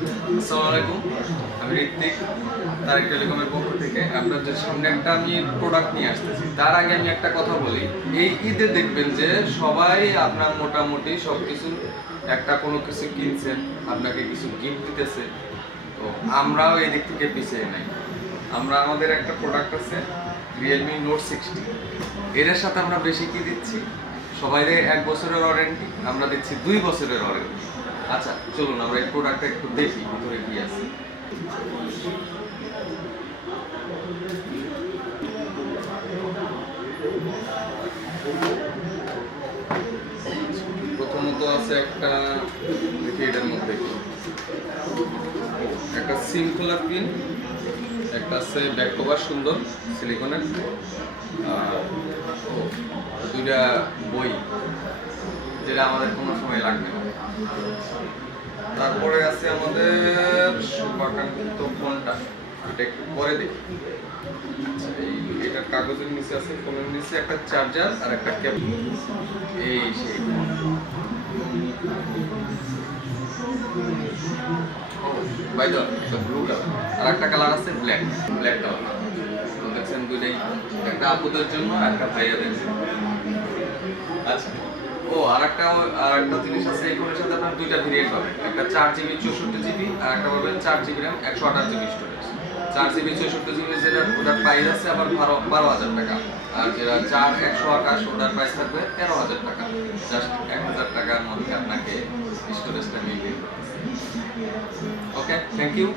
আসসালামু আলাইকুম, আমি ঋত্বিক তারেক টেলিকমের পক্ষ থেকে আপনাদের সামনে একটা আমি প্রোডাক্ট নিয়ে আসতেছি। তার আগে আমি একটা কথা বলি, এই ঈদে দেখবেন যে সবাই আপনার মোটামুটি সব কিছু একটা কোনো কিছু কিনছেন, আপনাকে কিছু গিফট দিতেছে। তো আমরাও এই দিক থেকে পিছিয়ে নাই। আমাদের একটা প্রোডাক্ট আছে রিয়েলমি নোট 60, এর সাথে আমরা বেশি কি দিচ্ছি, সবাই 1 বছরের ওয়ারেন্টি, আমরা দিচ্ছি 2 বছরের ওয়ারেন্টি। আচ্ছা চলুন আমরা এই প্রোডাক্টটা একটু দেখি ভিতরে কি আছে। প্রথমত আছে একটা, দেখি এটার মধ্যে কি, একটা সিম খোলার পিন, একটা আছে ব্যাক কভার সুন্দর সিলিকনের, আর দুইটা বই যেটা আমাদের কোনো সময় লাগবে না। তারপরে আছে আমাদের শুভাকাঙ্ক্ষিত ফোনটা, এটা একটু পরে দেখি। এটার কাগজের নিচে আছে, ফোনের নিচে একটা চার্জার আর একটা কেবল। এই সেই বাই দ্য এটা ব্লু কালার, আর একটা কালার আছে ব্ল্যাক কালার। তো দেখছেন দুইটাই, একটা আপুদের জন্য আর একটা ভাইয়াদের জন্য। আচ্ছা, আর একটা জিনিস আছে, এই ফোনের সাথে আপনার দুইটা ভেরিয়েন্ট পাবেন, একটা 4GB 64GB আর একটা পাবেন 4GB RAM 128GB storage. 4GB 64GB যেটা ওটার প্রাইস আছে আবার 12,000 টাকা, আর যেটা 128 ওটার প্রাইস থাকবে 13,000 টাকা। জাস্ট 1,000 টাকার মধ্যে আপনাকে স্টোরেজটা মিলিয়ে। ওকে, থ্যাংক ইউ।